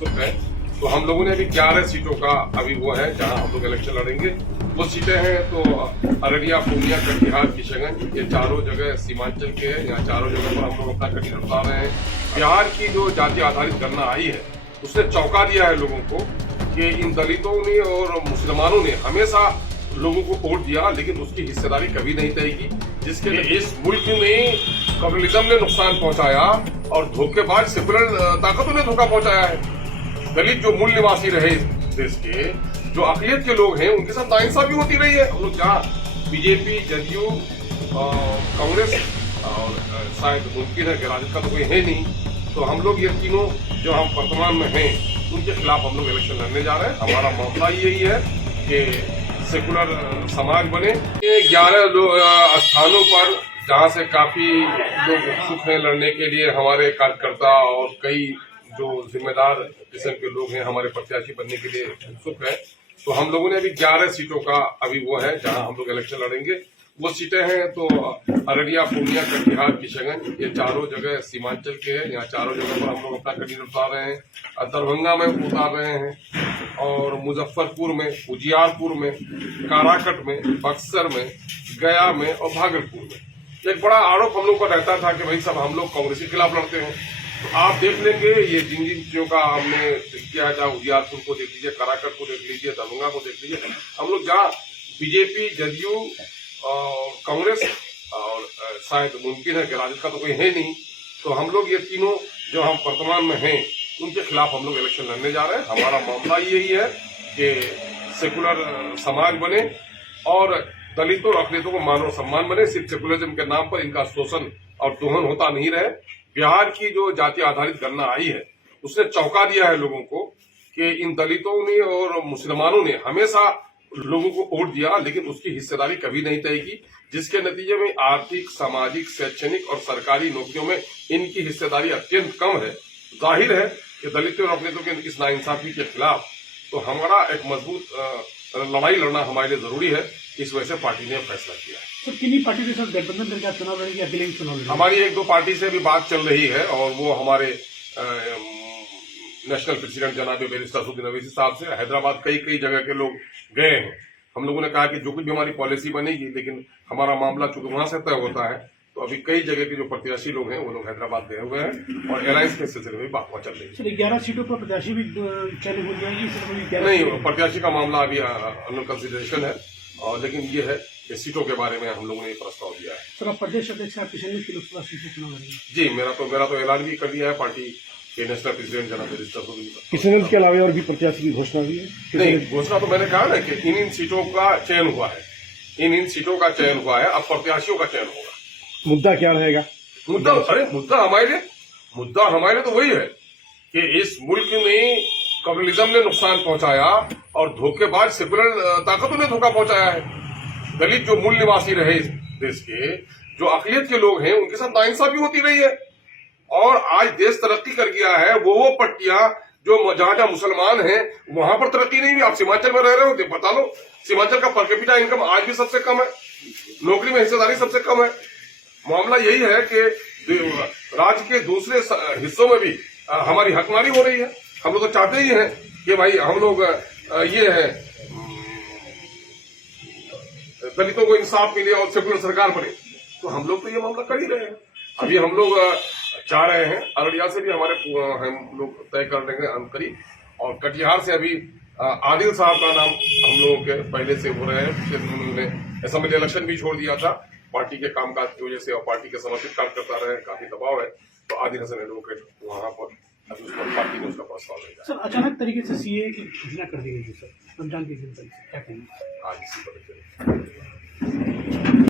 उत्सुक है। तो हम लोगों ने अभी 11 सीटों का अभी वो है जहां हम लोग इलेक्शन लड़ेंगे। वो सीटें हैं तो अररिया, पूर्णिया, कटिहार, किशनगंज, ये चारों जगह सीमांचल के हैं। यहाँ चारों जगह पर हम लोग अपना कटी उतार रहे हैं। बिहार की जो जाति आधारित गणना आई है उसने चौंका दिया है लोगों को कि इन दलितों ने और मुसलमानों ने हमेशा लोगों को वोट दिया, लेकिन उसकी हिस्सेदारी कभी नहीं तय की, जिसके लिए इस मुल्क में कम्युनिज्म ने नुकसान पहुंचाया और धोखेबाज सेकुलर ताकतों ने धोखा पहुंचाया है। दलित जो मूल निवासी रहे देश के, जो अकलियत के लोग हैं, उनके साथ नाइंसाफी होती रही है। हम लोग जहाँ बीजेपी, जदयू, कांग्रेस और शायद मुमकिन है कि राजद का तो कोई है नहीं, तो हम लोग ये तीनों जो हम वर्तमान में हैं उनके खिलाफ हम लोग इलेक्शन लड़ने जा रहे हैं। हमारा मामला यही है कि सेकुलर समाज बने। ये 11 स्थानों पर जहाँ से काफी लोग उत्सुक हैं लड़ने के लिए, हमारे कार्यकर्ता और कई जो जिम्मेदार किस्म के लोग हैं हमारे प्रत्याशी बनने के लिए उत्सुक है। तो हम लोगों ने अभी 11 सीटों का अभी वो है जहाँ हम लोग इलेक्शन लड़ेंगे। वो सीटें हैं तो अररिया, पूर्णिया, कटिहार, किशनगंज, ये चारों जगह सीमांचल के हैं। यहाँ चारों जगह पर हम लोग अपना कटी उतार रहे हैं। दरभंगा में उतार रहे हैं और मुजफ्फरपुर में, उजियारपुर में, काराकट में, बक्सर में, गया में और भागलपुर में। एक बड़ा आरोप हम लोग को रहता था कि भाई सब हम लोग कांग्रेस के खिलाफ लड़ते हैं। तो आप देख लेंगे ये जिन जिन चीजों का हमने किया है, चाहे उजियारपुर को देख लीजिए, काराकट को देख लीजिए, दरभंगा को देख लीजिए, हम लोग जहाँ बीजेपी, जदयू, कांग्रेस और शायद मुमकिन है कि राजद का तो कोई है नहीं, तो हम लोग ये तीनों जो हम वर्तमान में हैं उनके खिलाफ हम लोग इलेक्शन लड़ने जा रहे हैं। हमारा मामला यही है कि सेकुलर समाज बने और दलितों और अकलियतों को मान और सम्मान बने। सिर्फ सेकुलरिज्म के नाम पर इनका शोषण और दोहन होता नहीं रहे। बिहार की जो जाति आधारित गणना आई है उसने चौंका दिया है लोगों को कि इन दलितों ने और मुसलमानों ने हमेशा लोगों को वोट दिया, लेकिन उसकी हिस्सेदारी कभी नहीं तय की, जिसके नतीजे में आर्थिक, सामाजिक, शैक्षणिक और सरकारी नौकरियों में इनकी हिस्सेदारी अत्यंत कम है। जाहिर है कि दलितों और अकलियतों के इस नाइंसाफी के खिलाफ तो हमारा एक मजबूत लड़ाई लड़ना हमारे लिए जरूरी है। इस वजह से पार्टी ने फैसला किया है। सर, किन्हीं पार्टी के साथ गठबंधन करके चुनाव लड़ेंगे, अकेले चुनाव लड़ेंगे? हमारी 1-2 पार्टी से भी बात चल रही है और वो हमारे नेशनल प्रेसिडेंट जनाब बैरिस्टर असदुद्दीन अवैसी साहब से हैदराबाद कई जगह के लोग गए हैं। हम लोगों ने कहा कि जो कुछ भी हमारी पॉलिसी बनेगी, लेकिन हमारा मामला चूंकि वहां से तय होता है, तो अभी कई जगह के जो प्रत्याशी लोग हैं वो लोग हैदराबाद गए हुए हैं और एलायंस के सिलसिले में बात चल रही है। सर, 11 सीटों पर प्रत्याशी भी चयन हो जाएगी? नहीं, प्रत्याशी का मामला अभी अंडर कंसिडरेशन है, और लेकिन ये है कि सीटों के बारे में हम लोगों ने ये प्रस्ताव दिया है। सर, आप प्रदेश अध्यक्ष आप किशनगंज की लोकसभा सीट से चुनाव लड़ेंगे? जी, मेरा तो ऐलान भी कर दिया है पार्टी के नेशनल प्रेसिडेंट जनाब बैरिस्टर असदुद्दीन। किशनगंज के अलावा और भी प्रत्याशी की घोषणा हुई है? नहीं, घोषणा तो मैंने कहा ना कि इन सीटों का चयन हुआ है। इन सीटों का चयन हुआ है, अब प्रत्याशियों का चयन होगा। मुद्दा क्या रहेगा? मुद्दा हमारे लिए तो वही है कि इस मुल्क में कम्युनिज्म ने नुकसान पहुंचाया और धोखेबाज सेकुलर ताकतों ने धोखा पहुंचाया है। दलित जो मूल निवासी रहे देश के, जो अकलियत के लोग हैं, उनके साथ नाइंसाफी होती रही है। और आज देश तरक्की कर गया है। वो पट्टियां जो जहां मुसलमान हैं वहां पर तरक्की नहीं हुई। आप सीमांचल में रह रहे हो, बता लो, सीमांचल का पर कैपिटा इनकम आज भी सबसे कम है, नौकरी में हिस्सेदारी सबसे कम है। मामला यही है कि राज्य के दूसरे हिस्सों में भी हमारी हकमारी हो रही है। हम लोग तो चाहते ही हैं कि भाई हम लोग ये है दलितों को इंसाफ मिले और सेकुलर सरकार बने, तो हम लोग तो ये मामला कर ही रहे हैं। अभी हम लोग चाह रहे हैं, अररिया से भी हमारे हम लोग तय कर देंगे अंतरी, और कटिहार से अभी आदिल साहब का नाम हम लोगों के पहले से हो रहे हैं। उन्होंने असेंबली इलेक्शन भी छोड़ दिया था पार्टी के कामकाज की वजह से, और पार्टी के समर्थित कार्यकर्ता रहे, काफी दबाव है, तो आदिल हसन एडवोकेट वहां पर अभी उस पर पार्टी ने उसका प्रस्ताव भेजा। सर, अचानक तरीके से सीए की घोषणा कर दी गई थी सर, रमजान के दिन, क्या कहेंगे? आज इसी पर